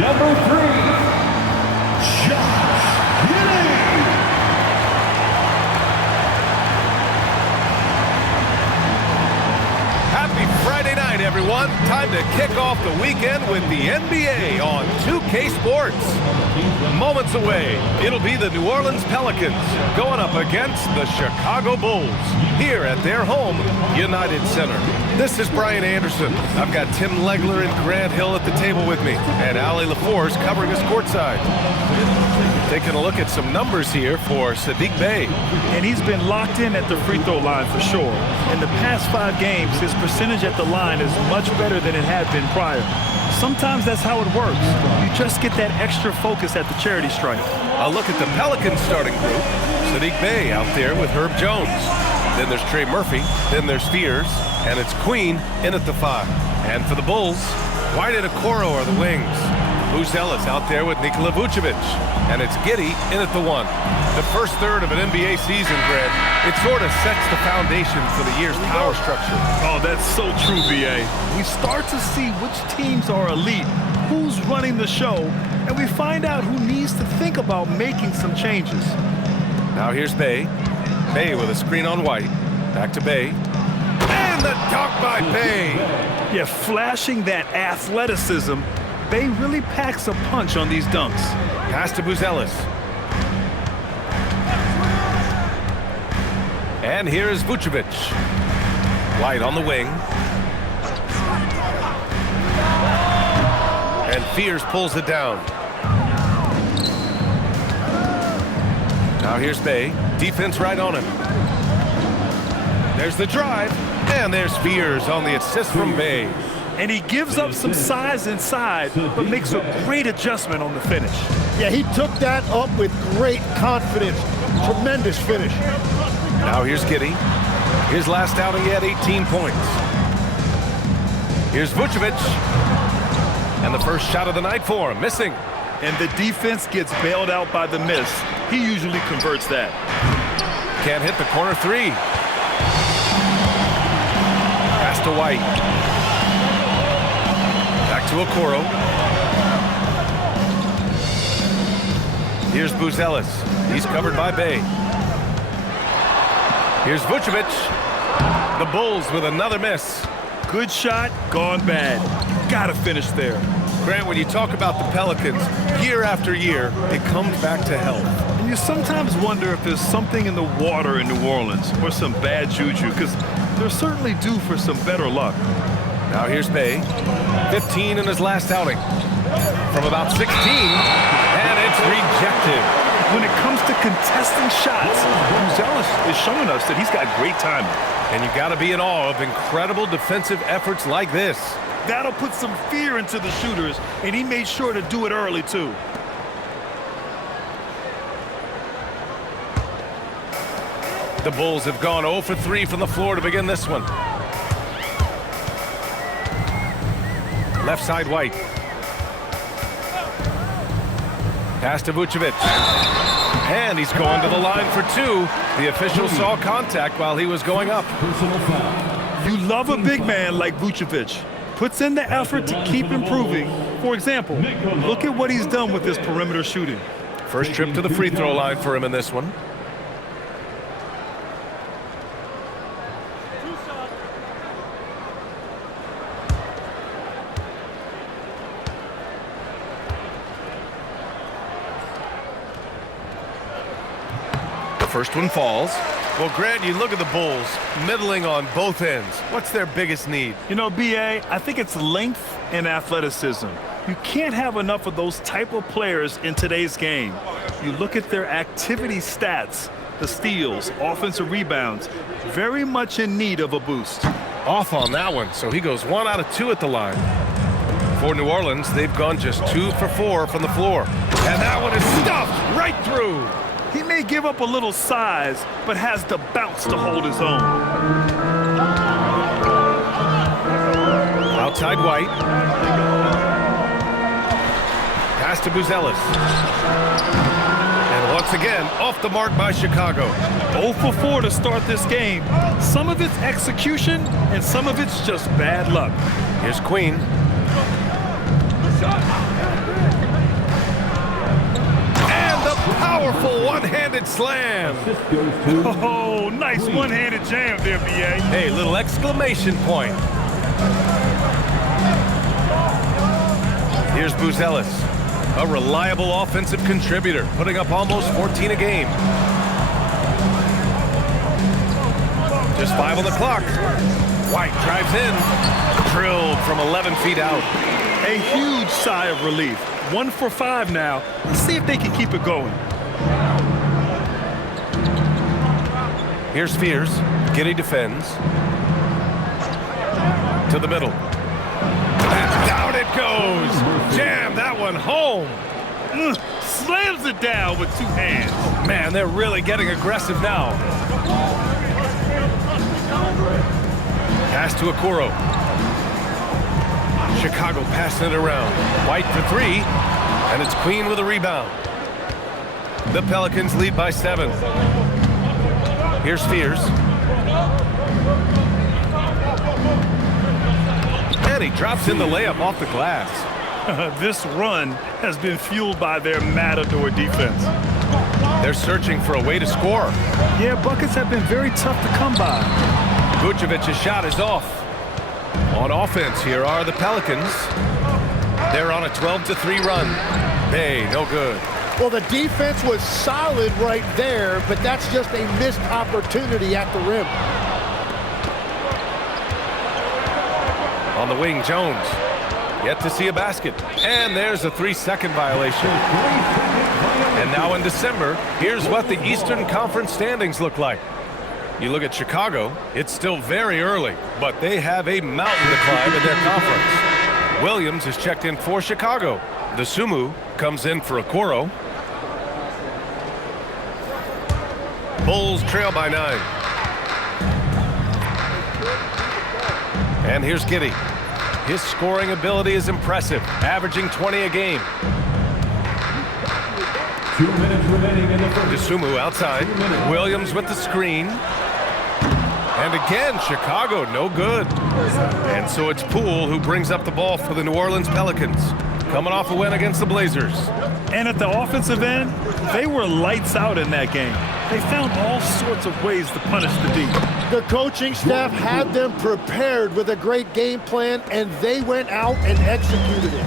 Number 3, Josh Giddey. Happy Friday night, everyone. Time to kick off the weekend with the NBA on 2K Sports. Moments away, it'll be the New Orleans Pelicans going up against the Chicago Bulls here at their home, United Center. This is Brian Anderson. I've got Tim Legler and Grant Hill at the table with me, and Allie LaForce covering us courtside. Taking a look at some numbers here for Saddiq Bey. And he's been locked in at the free throw line for sure. In the past 5 games, his percentage at the line is much better than it had been prior. Sometimes that's how it works. You just get that extra focus at the charity stripe. A look at the Pelicans starting group. Saddiq Bey out there with Herb Jones. Then there's Trey Murphy. Then there's Fears. And it's Queen in at the 5. And for the Bulls, White and Okoro are the wings. Buzelis out there with Nikola Vucevic. And it's Giddey in at the 1. The first third of an NBA season, Greg, it sort of sets the foundation for the year's power structure. Oh, that's so true, B.A. We start to see which teams are elite, who's running the show, and we find out who needs to think about making some changes. Now here's Bey. Bey with a screen on White. Back to Bey. And the dunk by Bey. Yeah, flashing that athleticism, Bey really packs a punch on these dunks. Pass to Buzelis. And here is Vucevic. White on the wing. And Fears pulls it down. Now here's Bey. Defense right on him. There's the drive. And there's Fears on the assist from Bey. And he gives up some size inside, but makes a great adjustment on the finish. Yeah, he took that up with great confidence. Tremendous finish. Now here's Giddey. His last outing, he had 18 points. Here's Vucevic. And the first shot of the night for him, missing. And the defense gets bailed out by the miss. He usually converts that. Can't hit the corner 3. Pass to White. Back to Okoro. Here's Buzelis. He's covered by Bey. Here's Vucevic. The Bulls with another miss. Good shot, gone bad. Gotta finish there. Grant, when you talk about the Pelicans, year after year, it comes back to health. And you sometimes wonder if there's something in the water in New Orleans or some bad juju, because they're certainly due for some better luck. Now here's Bey. 15 in his last outing. From about 16, and it's rejected. When it comes to contesting shots, Buzelis is showing us that he's got great timing. And you got to be in awe of incredible defensive efforts like this. That'll put some fear into the shooters, and he made sure to do it early, too. The Bulls have gone 0 for 3 from the floor to begin this one. Left side, White. Pass to Vucevic. And he's going to the line for 2. The official saw contact while he was going up. You love a big man like Vucevic. Puts in the effort to keep improving. For example, look at what he's done with this perimeter shooting. First trip to the free throw line for him in this one. First one falls. Well, Grant, you look at the Bulls, middling on both ends. What's their biggest need? You know, B.A., I think it's length and athleticism. You can't have enough of those type of players in today's game. You look at their activity stats, the steals, offensive rebounds, very much in need of a boost. Off on that one, so he goes 1 out of 2 at the line. For New Orleans, they've gone just 2 for 4 from the floor. And that one is stuffed right through. He may give up a little size, but has the bounce to hold his own. Outside White. Pass to Buzelis. And once again, off the mark by Chicago. 0 for 4 to start this game. Some of it's execution, and some of it's just bad luck. Here's Queen. One-handed slam. Assist goes to Oh, nice one-handed jam there, B.A. Hey, little exclamation point. Here's Buzelis, a reliable offensive contributor, putting up almost 14 a game. Just 5 on the clock. White drives in, drilled from 11 feet out. A huge sigh of relief. 1 for 5 now. Let's see if they can keep it going. Here's Fears. Giddy defends. To the middle. And down it goes. Jam that one home. Slams it down with 2 hands. Man, they're really getting aggressive now. Pass to Okoro. Chicago passing it around. White for 3, and it's Queen with a rebound. The Pelicans lead by 7. Here's Fears. And he drops in the layup off the glass. This run has been fueled by their matador defense. They're searching for a way to score. Yeah, buckets have been very tough to come by. Vucevic's shot is off. On offense, here are the Pelicans. They're on a 12-3 run. Hey, no good. Well, the defense was solid right there, but that's just a missed opportunity at the rim. On the wing, Jones. Yet to see a basket. And there's a 3-second violation. And now in December, here's what the Eastern Conference standings look like. You look at Chicago, it's still very early, but they have a mountain to climb in their conference. Williams is checked in for Chicago. The Sumu comes in for Okoro. Bulls trail by 9. And here's Giddy. His scoring ability is impressive, averaging 20 a game. 2 minutes remaining in the first. DeSumo outside. Williams with the screen. And again, Chicago, no good. And so it's Poole who brings up the ball for the New Orleans Pelicans, coming off a win against the Blazers. And at the offensive end, they were lights out in that game. They found all sorts of ways to punish the D. The coaching staff had them prepared with a great game plan, and they went out and executed it.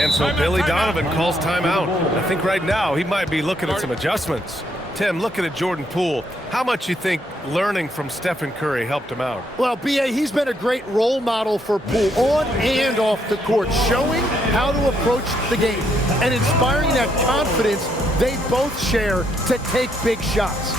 And so Billy Donovan calls timeout. I think right now he might be looking at some adjustments. Tim, looking at Jordan Poole, how much you think learning from Stephen Curry helped him out? Well, B.A., he's been a great role model for Poole on and off the court, showing how to approach the game and inspiring that confidence they both share to take big shots.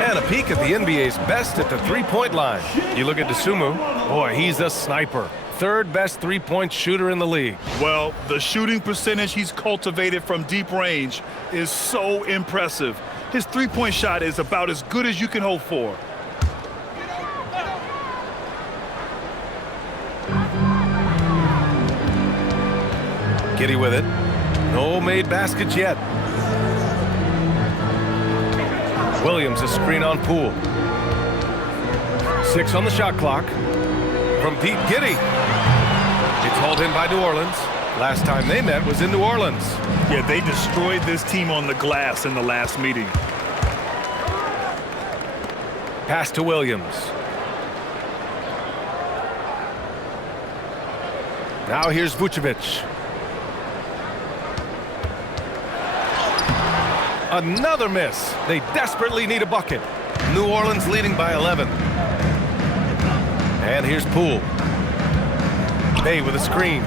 And a peek at the NBA's best at the three-point line. You look at DeSumo, boy, he's a sniper. Third best three-point shooter in the league. Well, the shooting percentage he's cultivated from deep range is so impressive. His three-point shot is about as good as you can hope for. Giddy with it. No made baskets yet. Williams, a screen on Poole. 6 on the shot clock. From deep, Giddy. It's hauled in by New Orleans. Last time they met was in New Orleans. Yeah, they destroyed this team on the glass in the last meeting. Pass to Williams. Now here's Vucevic. Another miss. They desperately need a bucket. New Orleans leading by 11. And here's Poole. Bay with a screen.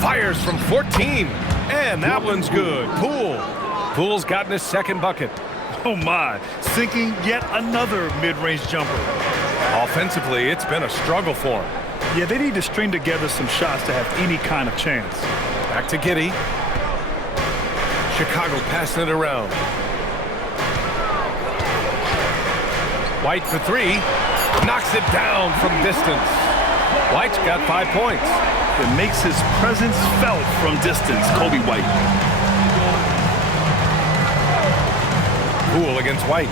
Fires from 14. And that one's good. Poole's gotten his second bucket. Oh my, sinking yet another mid-range jumper. Offensively, it's been a struggle for him. Yeah, they need to string together some shots to have any kind of chance. Back to Giddey. Chicago passing it around. White for three. Knocks it down from distance. White's got 5 points. It makes his presence felt from distance, Kobe White. Poole against White.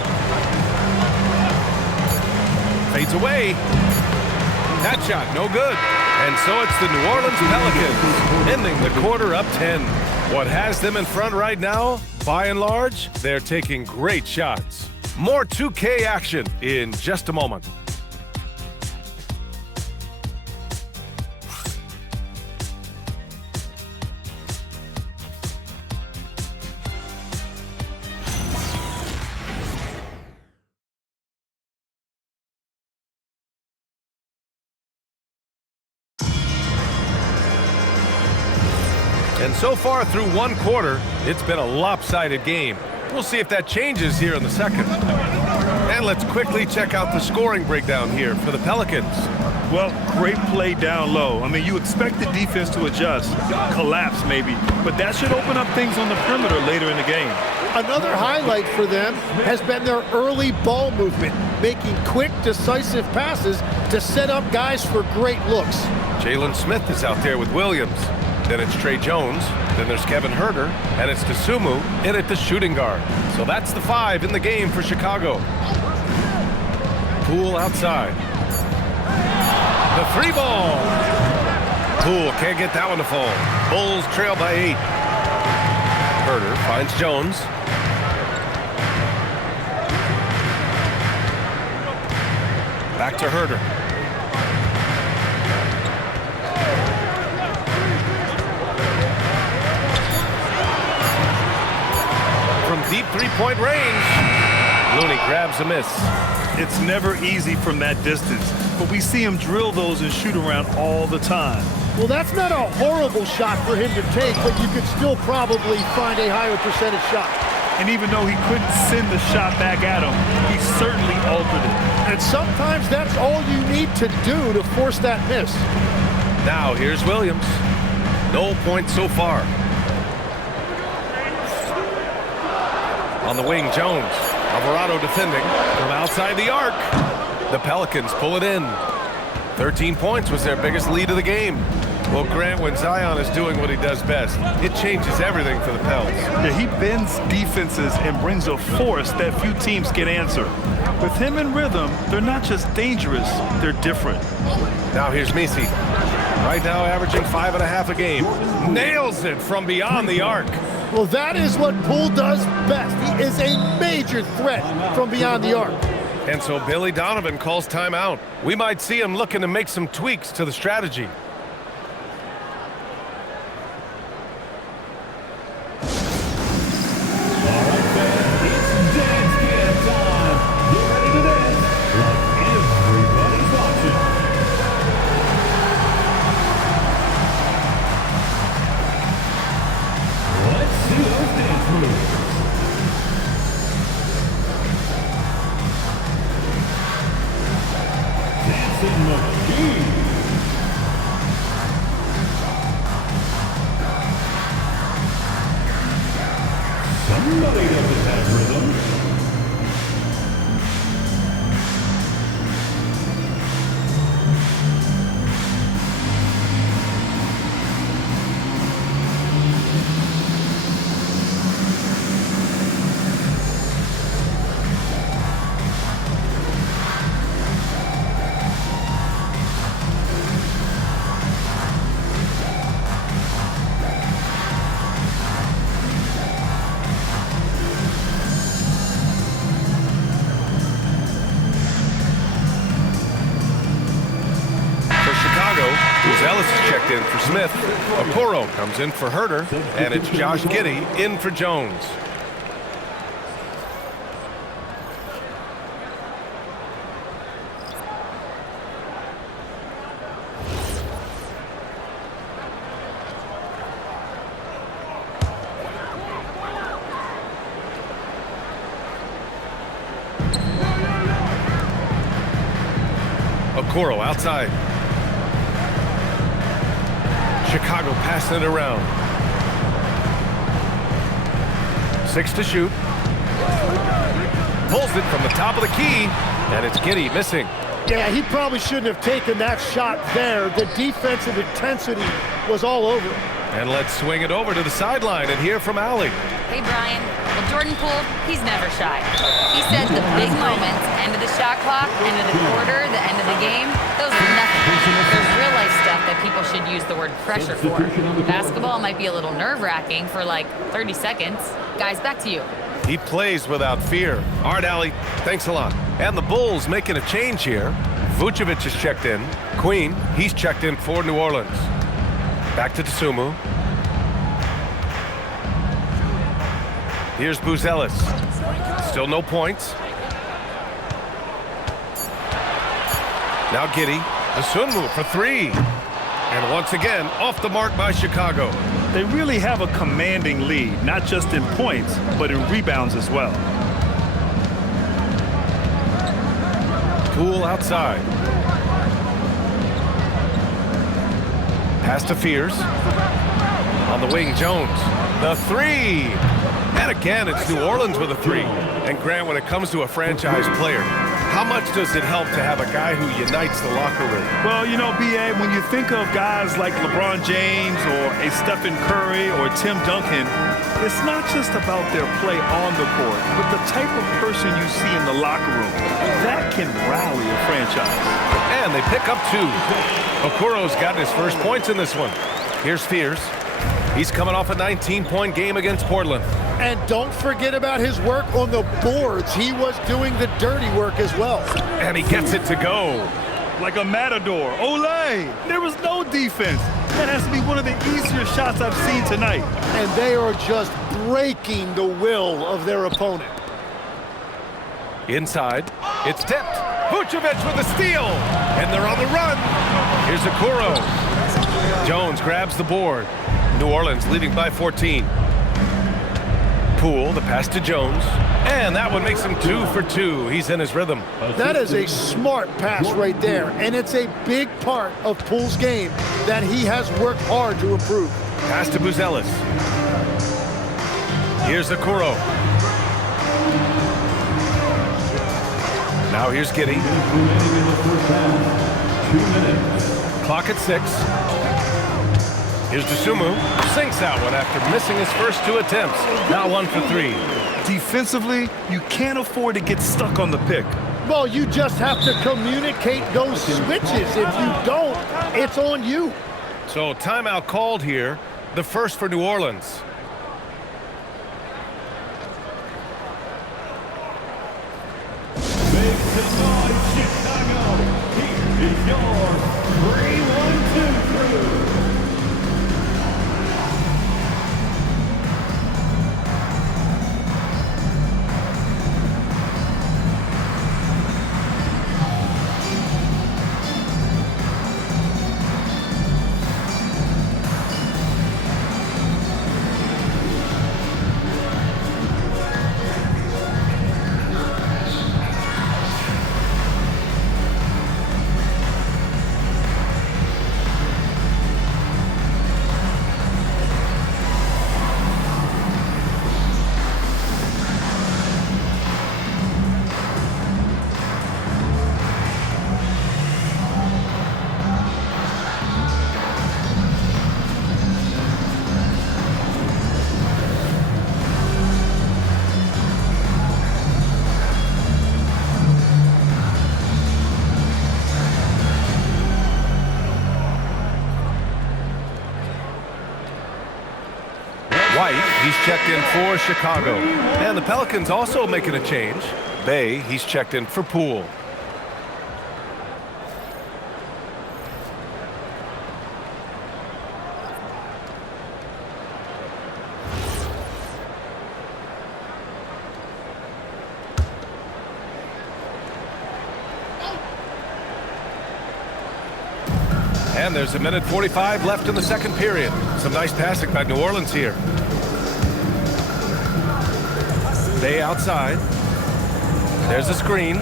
Fades away. That shot, no good. And so it's the New Orleans Pelicans ending the quarter up 10. What has them in front right now, by and large, they're taking great shots. More 2K action in just a moment. And so far through one quarter, it's been a lopsided game. We'll see if that changes here in the second. And let's quickly check out the scoring breakdown here for the Pelicans. Well, great play down low. I mean, you expect the defense to adjust, collapse maybe, but that should open up things on the perimeter later in the game. Another highlight for them has been their early ball movement, making quick, decisive passes to set up guys for great looks. Jalen Smith is out there with Williams. Then it's Trey Jones. Then there's Kevin Huerter. And it's Dosunmu in at the shooting guard. So that's the 5 in the game for Chicago. Poole outside. The 3 ball. Poole can't get that one to fall. Bulls trail by 8. Huerter finds Jones. Back to Huerter. From deep three-point range, Looney grabs a miss. It's never easy from that distance, but we see him drill those and shoot around all the time. Well, that's not a horrible shot for him to take, but you could still probably find a higher percentage shot. And even though he couldn't send the shot back at him, he certainly altered it. And sometimes that's all you need to do to force that miss. Now here's Williams. No points so far. On the wing, Jones. Alvarado defending from outside the arc. The Pelicans pull it in. 13 points was their biggest lead of the game. Well, Grant, when Zion is doing what he does best, it changes everything for the Pels. Yeah, he bends defenses and brings a force that few teams can answer. With him in rhythm, they're not just dangerous, they're different. Now here's Messi. Right now averaging 5.5 a game. Nails it from beyond the arc. Well, that is what Poole does best. He is a major threat from beyond the arc. And so Billy Donovan calls timeout. We might see him looking to make some tweaks to the strategy. Somebody doesn't have rhythm. Ellis is checked in for Smith. Okoro comes in for Huerter, and it's Josh Giddey in for Jones. Okoro outside. Chicago passing it around. 6 to shoot. Pulls it from the top of the key, and it's Giddey missing. Yeah, he probably shouldn't have taken that shot there. The defensive intensity was all over him. And let's swing it over to the sideline and hear from Allie. Hey, Brian. Well, Jordan Poole, he's never shy. He said the big moments, end of the shot clock, end of the quarter, the end of the game, those are nothing. There's real-life stuff that people should use the word pressure for. Basketball might be a little nerve-wracking for like 30 seconds. Guys, back to you. He plays without fear. All right, Allie, thanks a lot. And the Bulls making a change here. Vucevic is checked in. Queen, he's checked in for New Orleans. Back to Dosunmu. Here's Buzelis. Still no points. Now Giddey. Dosunmu for 3. And once again, off the mark by Chicago. They really have a commanding lead, not just in points, but in rebounds as well. Poole outside. Pass to Fears. On the wing, Jones. The 3. And again, it's New Orleans with a 3. And Grant, when it comes to a franchise player, how much does it help to have a guy who unites the locker room? Well, you know, B.A., when you think of guys like LeBron James or a Stephen Curry or Tim Duncan, it's not just about their play on the court, but the type of person you see in the locker room. That can rally a franchise. And they pick up 2. Okoro's gotten his first points in this one. Here's Fears. He's coming off a 19-point game against Portland. And don't forget about his work on the boards. He was doing the dirty work as well. And he gets it to go. Like a matador. Olay! There was no defense. That has to be one of the easier shots I've seen tonight. And they are just breaking the will of their opponent. Inside, it's tipped. Vucevic with a steal. And they're on the run. Here's Okoro. Jones grabs the board. New Orleans leading by 14. Poole, the pass to Jones. And that one makes him 2 for 2. He's in his rhythm. That is a smart pass right there. And it's a big part of Poole's game that he has worked hard to improve. Pass to Buzelis. Here's Okoro. Now here's Giddey. 2 minutes. Clock at 6. Here's Dosunmu. Sinks that one after missing his first 2 attempts. Now 1 for 3. Defensively, you can't afford to get stuck on the pick. Well, you just have to communicate those switches. If you don't, it's on you. So timeout called here. The first for New Orleans. Make some noise, Chicago. Here is your 3-1-2 crew. He's checked in for Chicago. And the Pelicans also making a change. Bay, he's checked in for Poole. And there's a minute 45 left in the second period. Some nice passing by New Orleans here. Bay outside. There's a screen.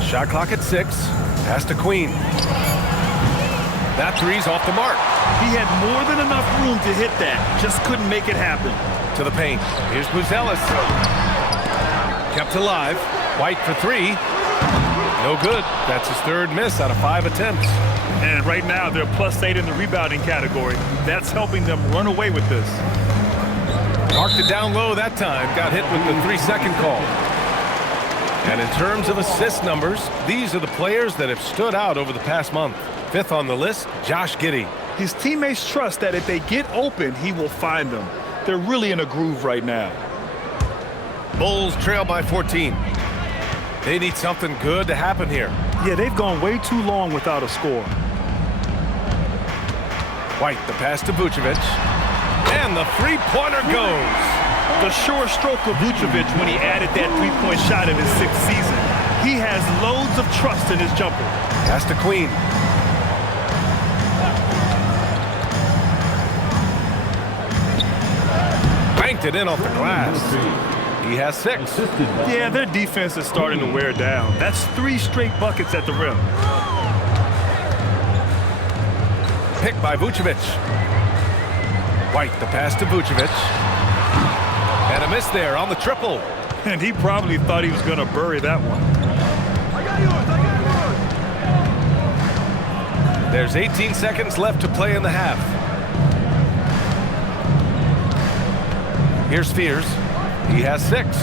Shot clock at 6. Pass to Queen. That three's off the mark. He had more than enough room to hit that. Just couldn't make it happen. To the paint. Here's Buzelis. Kept alive. White for three. No good. That's his third miss out of 5 attempts. And right now, they're +8 in the rebounding category. That's helping them run away with this. Marked it down low that time. Got hit with the 3-second call. And in terms of assist numbers, these are the players that have stood out over the past month. 5th on the list, Josh Giddey. His teammates trust that if they get open, he will find them. They're really in a groove right now. Bulls trail by 14. They need something good to happen here. Yeah, they've gone way too long without a score. White, the pass to Vucevic. And the three-pointer goes. The sure stroke of Vucevic when he added that three-point shot in his 6th season. He has loads of trust in his jumper. Pass to Queen. Banked it in off the glass. He has 6. Yeah, their defense is starting to wear down. That's 3 straight buckets at the rim. Picked by Vucevic. White, the pass to Vucevic. And a miss there on the triple. And he probably thought he was going to bury that one. There's 18 seconds left to play in the half. Here's Fears. He has 6.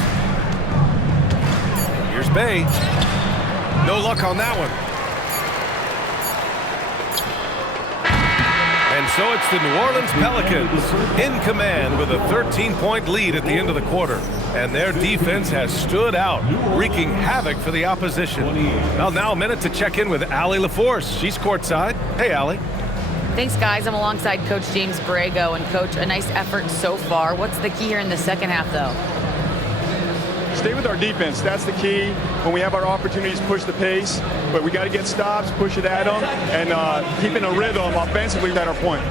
Here's Bay. No luck on that one. And so it's the New Orleans Pelicans in command with a 13-point lead at the end of the quarter. And their defense has stood out, wreaking havoc for the opposition. Well, now a minute to check in with Allie LaForce. She's courtside. Hey, Allie. Thanks, guys. I'm alongside Coach James Borrego. And, Coach, a nice effort so far. What's the key here in the second half, though? Stay with our defense. That's the key. When we have our opportunities, push the pace. But we got to get stops, push it at them, and keeping a rhythm offensively at our point.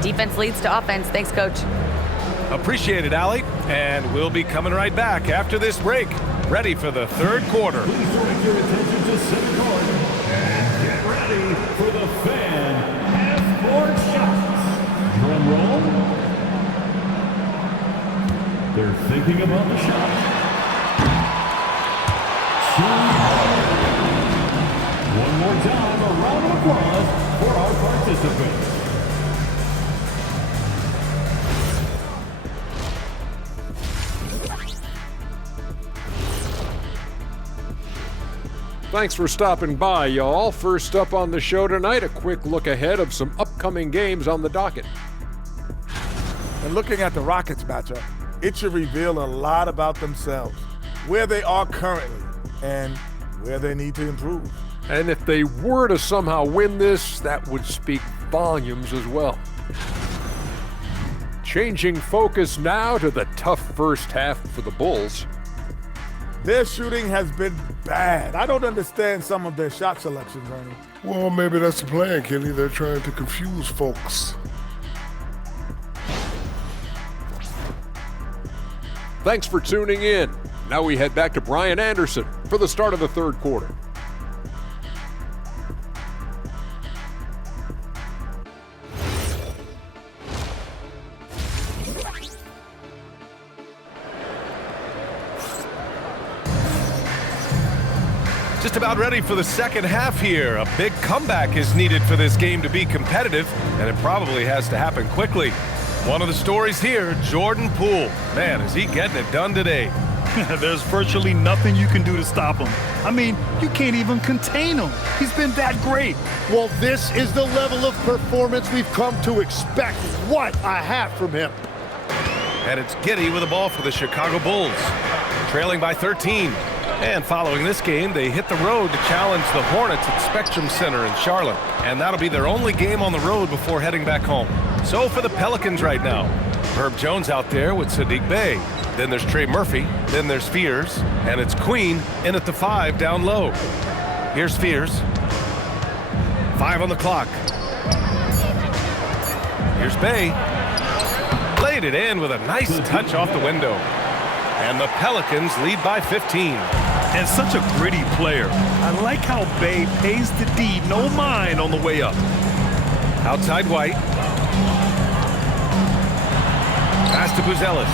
Defense leads to offense. Thanks, Coach. Appreciate it, Allie. And we'll be coming right back after this break. Ready for the third quarter. Please direct your attention to center court and get ready for the fan half-court shots. Drum roll. They're thinking about the shot. One more time, a round of applause for our participants. Thanks for stopping by, y'all. First up on the show tonight, a quick look ahead of some upcoming games on the docket. And looking at the Rockets matchup, it should reveal a lot about themselves, where they are currently, and where they need to improve. And if they were to somehow win this, that would speak volumes as well. Changing focus now to the tough first half for the Bulls. Their shooting has been bad. I don't understand some of their shot selections, Ernie. Well, maybe that's the plan, Kenny. They're trying to confuse folks. Thanks for tuning in. Now we head back to Brian Anderson for the start of the third quarter. Just about ready for the second half here. A big comeback is needed for this game to be competitive, and it probably has to happen quickly. One of the stories here, Jordan Poole. Man, is he getting it done today. There's virtually nothing you can do to stop him. I mean, you can't even contain him. He's been that great. Well, this is the level of performance we've come to expect. What a half from him. And it's Giddey with the ball for the Chicago Bulls, trailing by 13. And following this game, they hit the road to challenge the Hornets at Spectrum Center in Charlotte. And that'll be their only game on the road before heading back home. So for the Pelicans right now, Herb Jones out there with Sadiq Bey. Then there's Trey Murphy. Then there's Fears. And it's Queen in at the 5 down low. Here's Fears. 5 on the clock. Here's Bey. Laid it in with a nice touch off the window. And the Pelicans lead by 15. And such a gritty player. I like how Bay pays the D no mind on the way up. Outside White. Pass to Buzelis.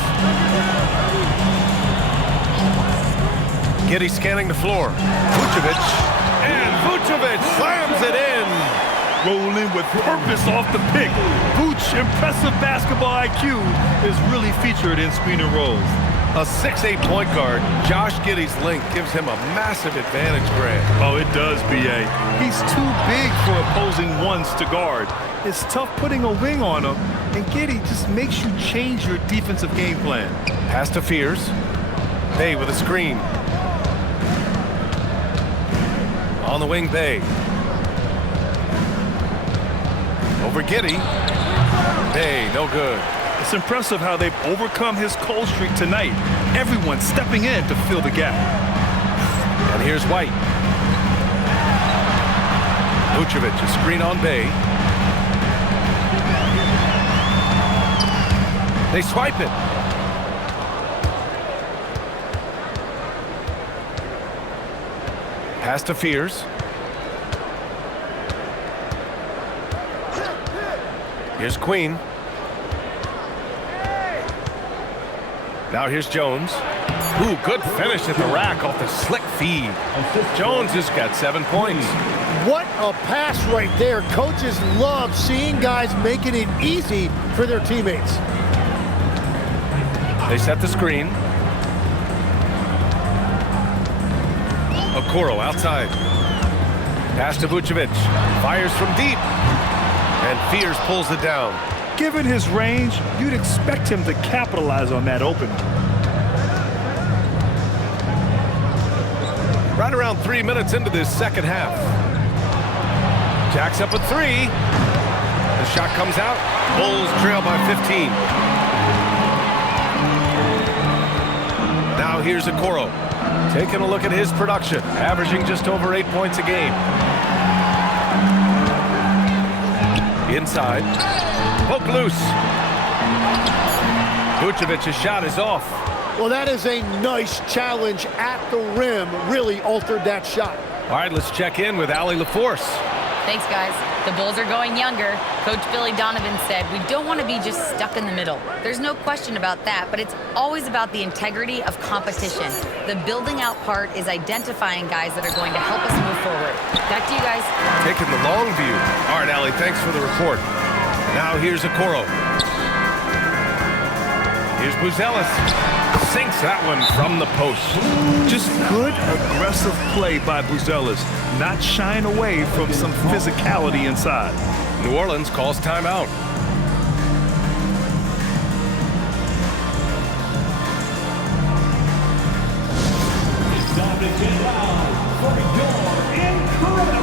Giddey scanning the floor. Vucevic. And Vucevic slams it in. Rolling with purpose off the pick. Vooch, impressive basketball IQ, is really featured in screen and rolls. A 6'8" point guard, Josh Giddey's length gives him a massive advantage, Grant. Oh, it does, B.A. He's too big for opposing ones to guard. It's tough putting a wing on him, and Giddey just makes you change your defensive game plan. Pass to Fears. Bay with a screen. On the wing, Bay. Over Giddey. Bay, no good. It's impressive how they've overcome his cold streak tonight. Everyone stepping in to fill the gap. And here's White. Vucevic, a screen on Bay. They swipe it. Pass to Fears. Here's Queen. Now here's Jones. Ooh, good finish at the rack off the slick feed. Jones has got 7 points. What a pass right there. Coaches love seeing guys making it easy for their teammates. They set the screen. Okoro outside. Pass to Vucevic. Fires from deep. And Fears pulls it down. Given his range, you'd expect him to capitalize on that opening. Right around 3 minutes into this second half. Jacks up a three. The shot comes out. Bulls trail by 15. Now here's Okoro. Taking a look at his production. Averaging just over 8 points a game. Inside. Poke loose. Vucevic's shot is off. Well, that is a nice challenge at the rim. Really altered that shot. All right, let's check in with Allie LaForce. Thanks, guys. The Bulls are going younger. Coach Billy Donovan said, we don't want to be just stuck in the middle. There's no question about that, but it's always about the integrity of competition. The building out part is identifying guys that are going to help us move forward. Back to you guys. Taking the long view. All right, Allie, thanks for the report. Now here's Okoro. Here's Buzelis. Sinks that one from the post. Just good, aggressive play by Buzelis, not shying away from some physicality inside. New Orleans calls timeout. It's time to get loud for your incredible.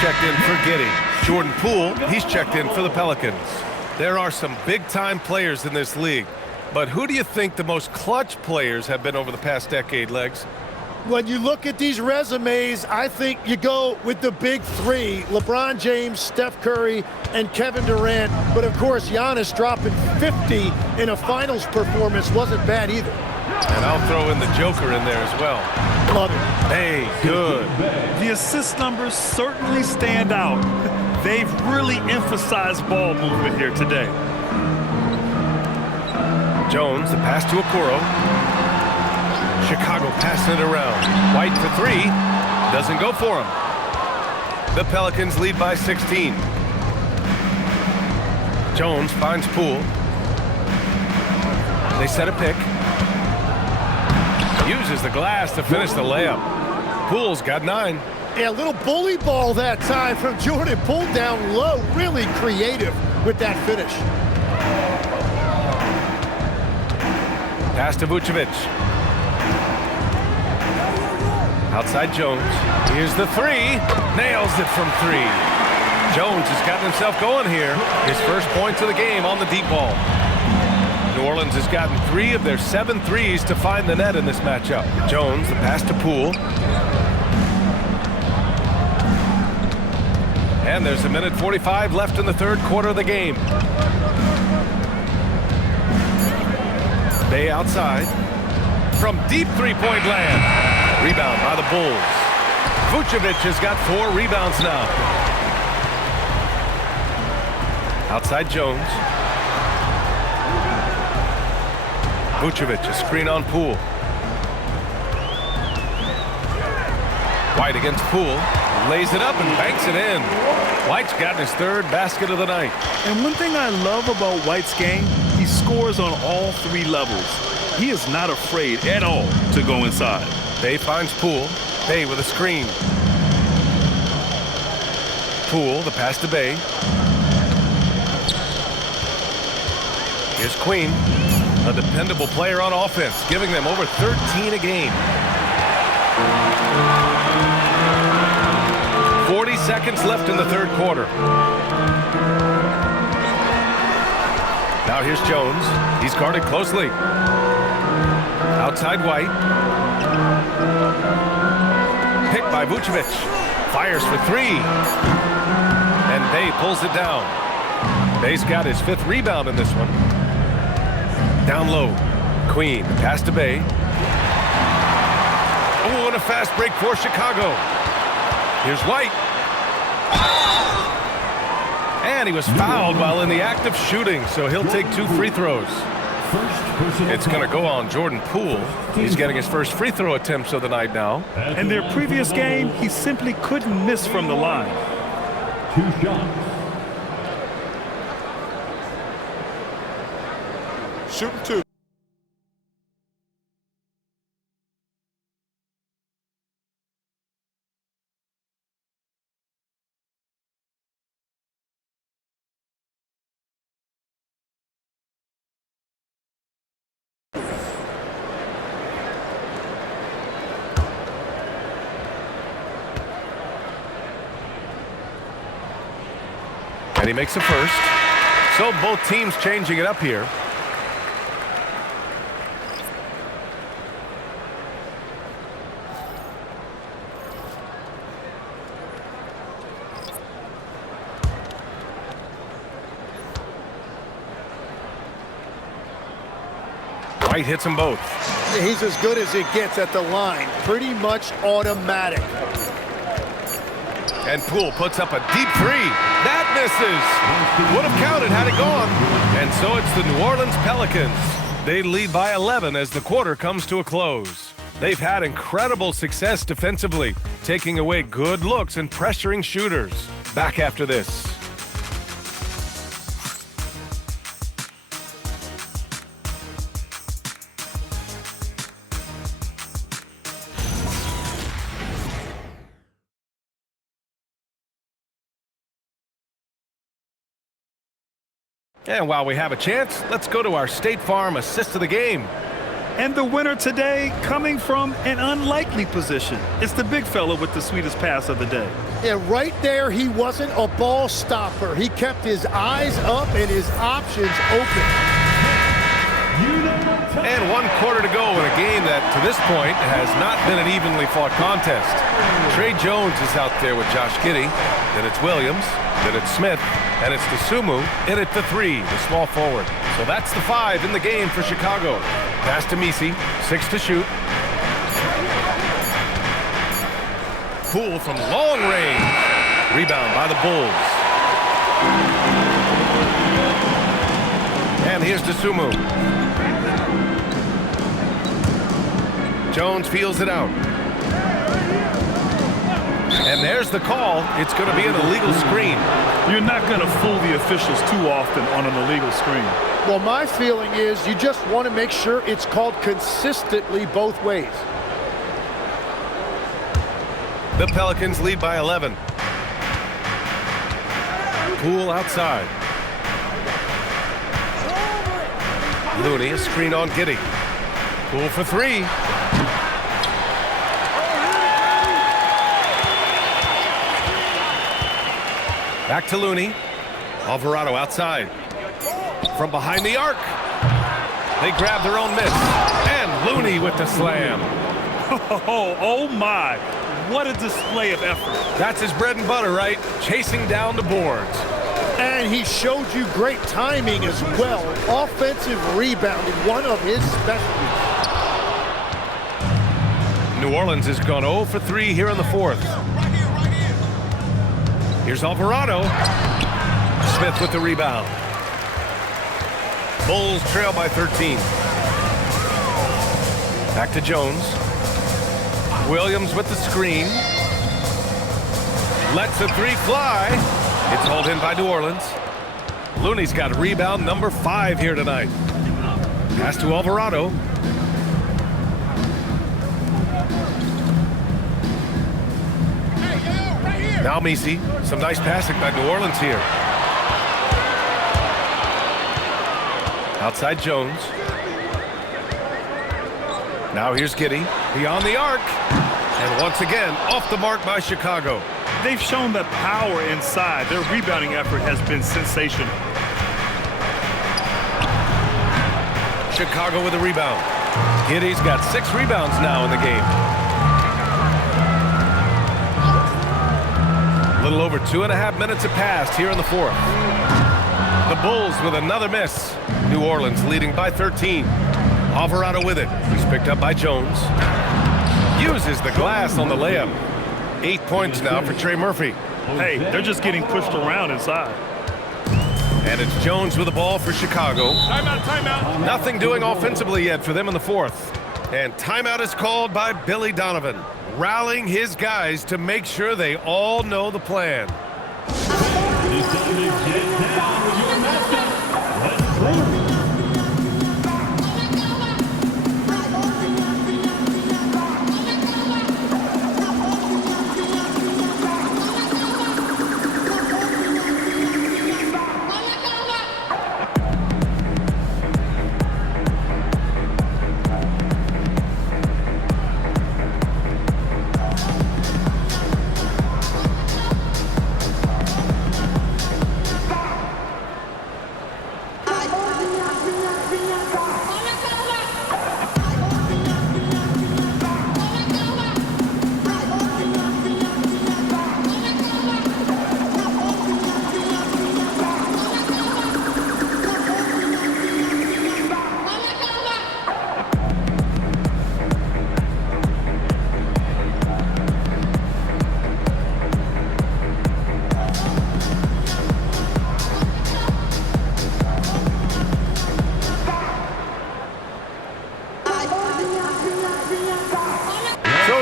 Checked in for Giddey. Jordan Poole, he's checked in for the Pelicans. There are some big-time players in this league, but who do you think the most clutch players have been over the past decade, Legs? When you look at these resumes, I think you go with the big three, LeBron James, Steph Curry, and Kevin Durant. But of course, Giannis dropping 50 in a finals performance wasn't bad either. And I'll throw in the Joker in there as well. Love it. Hey, good. The assist numbers certainly stand out. They've really emphasized ball movement here today. Jones, the pass to Okoro. Chicago passing it around. White for three. Doesn't go for him. The Pelicans lead by 16. Jones finds Poole. They set a pick. Uses the glass to finish the layup. Poole's got 9. Yeah, a little bully ball that time from Jordan. Pulled down low. Really creative with that finish. Pass to Vucevic. Outside Jones. Here's the three. Nails it from 3. Jones has gotten himself going here. His first points of the game on the deep ball. New Orleans has gotten 3 of their 7 threes to find the net in this matchup. Jones, the pass to Poole. And there's 1:45 left in the third quarter of the game. Bay outside. From deep three-point land. Rebound by the Bulls. Vucevic has got 4 rebounds now. Outside Jones. Vucevic, a screen on Poole. White against Poole. Lays it up and banks it in. White's gotten his 3rd basket of the night. And one thing I love about White's game, he scores on all 3 levels. He is not afraid at all to go inside. Bay finds Poole. Bay with a screen. Poole, the pass to Bay. Here's Queen, a dependable player on offense, giving them over 13 a game. 40 seconds left in the third quarter. Now here's Jones. He's guarded closely. Outside White. Picked by Vucevic. Fires for 3. And Bay pulls it down. Bay's got his 5th rebound in this one. Down low. Queen. Pass to Bay. Oh, and a fast break for Chicago. Here's White. And he was fouled while in the act of shooting, so he'll take 2 free throws. It's going to go on Jordan Poole. He's getting his first free throw attempts of the night now. In their previous game, he simply couldn't miss from the line. 2 shots. Shooting 2. And he makes a first. So both teams changing it up here. White hits them both. He's as good as it gets at the line. Pretty much automatic. And Poole puts up a deep 3. That misses. Would have counted had it gone. And so it's the New Orleans Pelicans. They lead by 11 as the quarter comes to a close. They've had incredible success defensively, taking away good looks and pressuring shooters. Back after this. And while we have a chance, let's go to our State Farm assist of the game. And the winner today coming from an unlikely position. It's the big fella with the sweetest pass of the day. Yeah, right there, he wasn't a ball stopper. He kept his eyes up and his options open. And 1 quarter to go in a game that, to this point, has not been an evenly fought contest. Trey Jones is out there with Josh Giddey. Then it's Williams. Then it's Smith. And it's Dosunmu in at the 3, the small forward. So that's the 5 in the game for Chicago. Pass to Misi, 6 to shoot. Poole from long range. Rebound by the Bulls. And here's Dosunmu. Jones feels it out. And there's the call. It's going to be an illegal screen. You're not going to fool the officials too often on an illegal screen. Well, my feeling is you just want to make sure it's called consistently both ways. The Pelicans lead by 11. Poole outside. Looney, a screen on Giddey. Poole for three. Back to Looney. Alvarado outside. From behind the arc. They grab their own miss. And Looney with the slam. Oh my. What a display of effort. That's his bread and butter, right? Chasing down the boards. And he showed you great timing as well. Offensive rebounding, one of his specialties. New Orleans has gone 0 for 3 here in the fourth. Here's Alvarado. Smith with the rebound. Bulls trail by 13. Back to Jones. Williams with the screen. Lets the three fly. It's hauled in by New Orleans. Looney's got rebound number 5 here tonight. Pass to Alvarado. Now Messi. Some nice passing by New Orleans here. Outside Jones. Now here's Giddey. Beyond the arc. And once again, off the mark by Chicago. They've shown that power inside. Their rebounding effort has been sensational. Chicago with a rebound. Giddey's got 6 rebounds now in the game. A little over 2.5 minutes have passed here in the fourth. The Bulls with another miss. New Orleans leading by 13. Alvarado with it. He's picked up by Jones. Uses the glass on the layup. 8 points now for Trey Murphy. Hey, they're just getting pushed around inside. And it's Jones with the ball for Chicago. Timeout. Nothing doing offensively yet for them in the fourth. And timeout is called by Billy Donovan, rallying his guys to make sure they all know the plan. It's time to get down with your mascot. Let's play.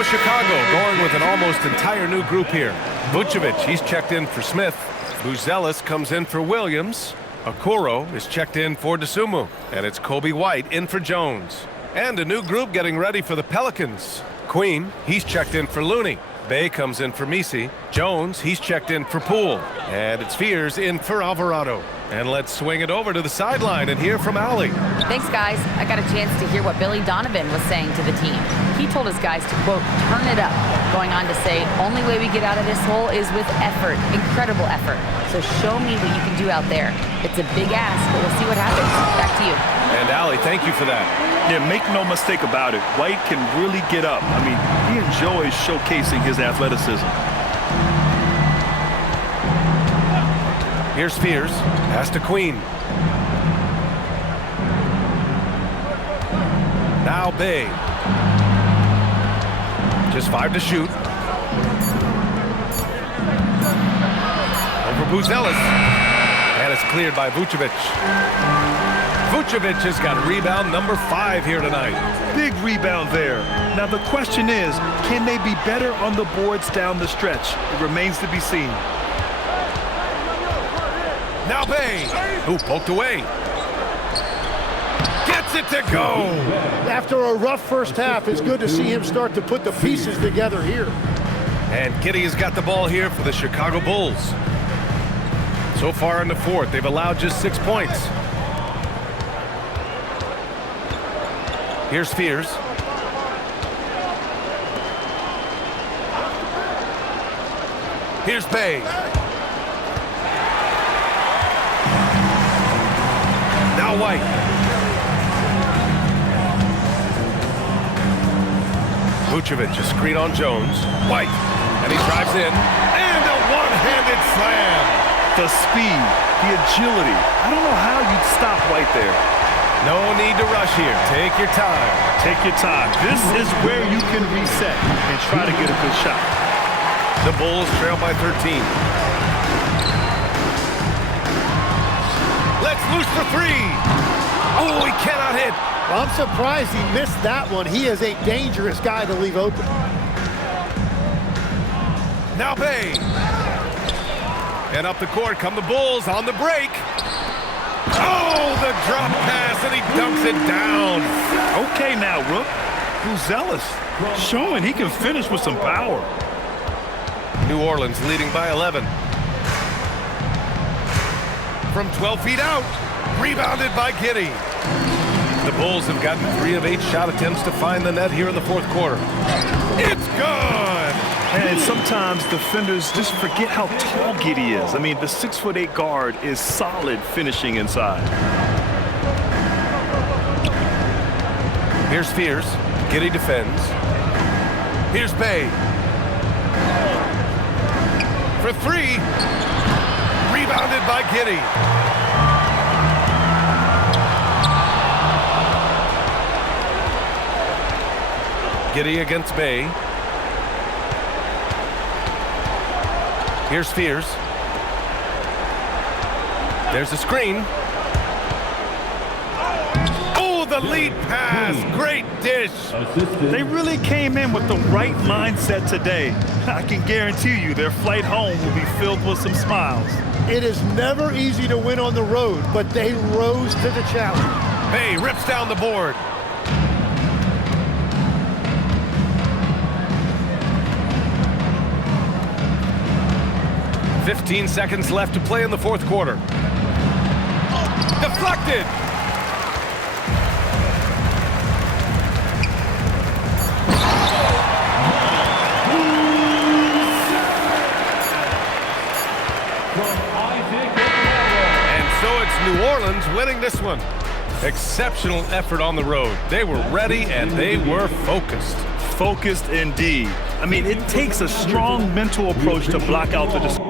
Chicago going with an almost entire new group here. Vucevic, he's checked in for Smith. Buzelis comes in for Williams. Okoro is checked in for DeSumo. And it's Kobe White in for Jones. And a new group getting ready for the Pelicans. Queen, he's checked in for Looney. Bay comes in for Messi. Jones, he's checked in for Poole. And it's Fears in for Alvarado. And let's swing it over to the sideline and hear from Allie. Thanks, guys. I got a chance to hear what Billy Donovan was saying to the team. He told his guys to, quote, turn it up, going on to say, only way we get out of this hole is with effort, incredible effort. So show me what you can do out there. It's a big ask, but we'll see what happens. Back to you. And Allie, thank you for that. Yeah, make no mistake about it. White can really get up. I mean, he enjoys showcasing his athleticism. Here's Fears. Pass to Queen. Now Bay. Just 5 to shoot. Over Buzelis. And it's cleared by Vucevic. Vucevic has got rebound number 5 here tonight. Big rebound there. Now the question is, can they be better on the boards down the stretch? It remains to be seen. Now Bay, who poked away. Gets it to go. After a rough first half, it's good to see him start to put the pieces together here. And Giddey has got the ball here for the Chicago Bulls. So far in the fourth, they've allowed just 6 points. Here's Fears. Here's Bay. Now White. Vucevic, a screen on Jones. White, and he drives in. And a one-handed slam. The speed, the agility. I don't know how you'd stop White there. No need to rush here. Take your time. Take your time. This is where you can reset and try to get a good shot. The Bulls trail by 13. Let's loose for 3. Oh, he cannot hit. Well, I'm surprised he missed that one. He is a dangerous guy to leave open. Now Bay. And up the court come the Bulls on the break. Oh, the drop pass, and he dunks it down. Okay now, Rook. Who's zealous? Showing he can finish with some power. New Orleans leading by 11. From 12 feet out. Rebounded by Giddey. The Bulls have gotten 3 of 8 shot attempts to find the net here in the fourth quarter. It's good! And sometimes defenders just forget how tall Giddey is. I mean, the 6'8" guard is solid finishing inside. Here's Fears. Giddey defends. Here's Bay. For 3. Rebounded by Giddey. Giddey against Bay. Here's Fears. There's a screen. Oh, the lead pass. Great dish. They really came in with the right mindset today. I can guarantee you their flight home will be filled with some smiles. It is never easy to win on the road, but they rose to the challenge. Bay rips down the board. "15 seconds left to play in the fourth quarter. Deflected! And so it's New Orleans winning this one. Exceptional effort on the road. They were ready and they were focused. Focused indeed. I mean, it takes a strong mental approach to block out the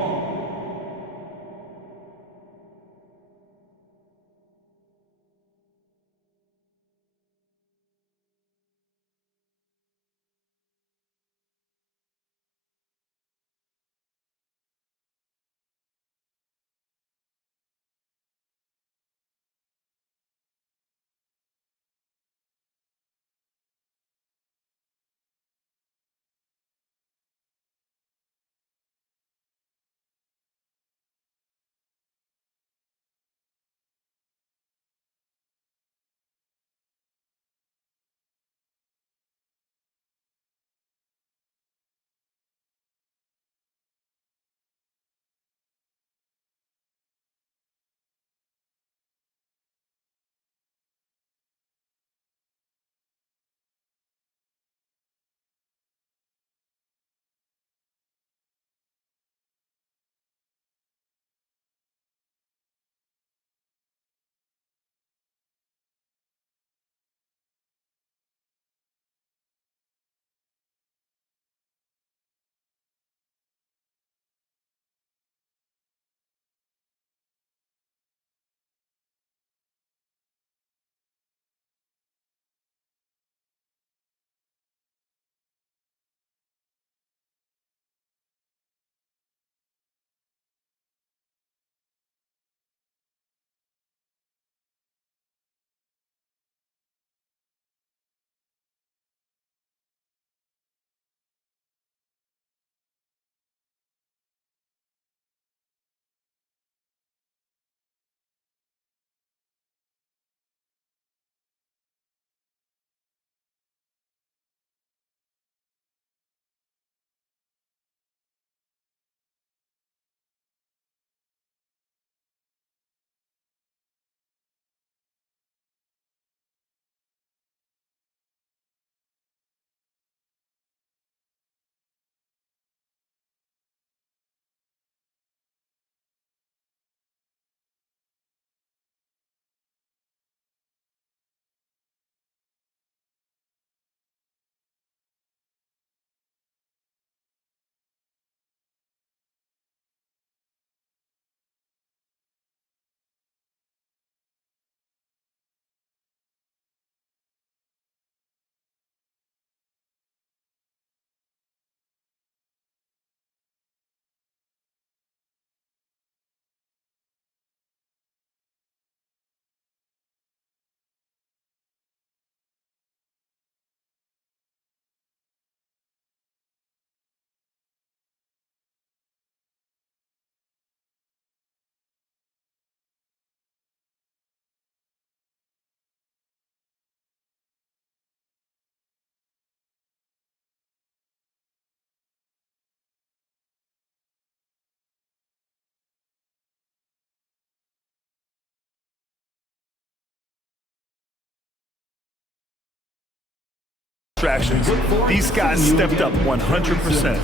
distractions. These guys stepped up 100%.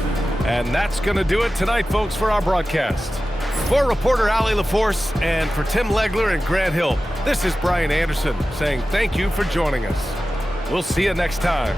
And that's going to do it tonight, folks, for our broadcast. For reporter Allie LaForce and for Tim Legler and Grant Hill, this is Brian Anderson saying thank you for joining us. We'll see you next time.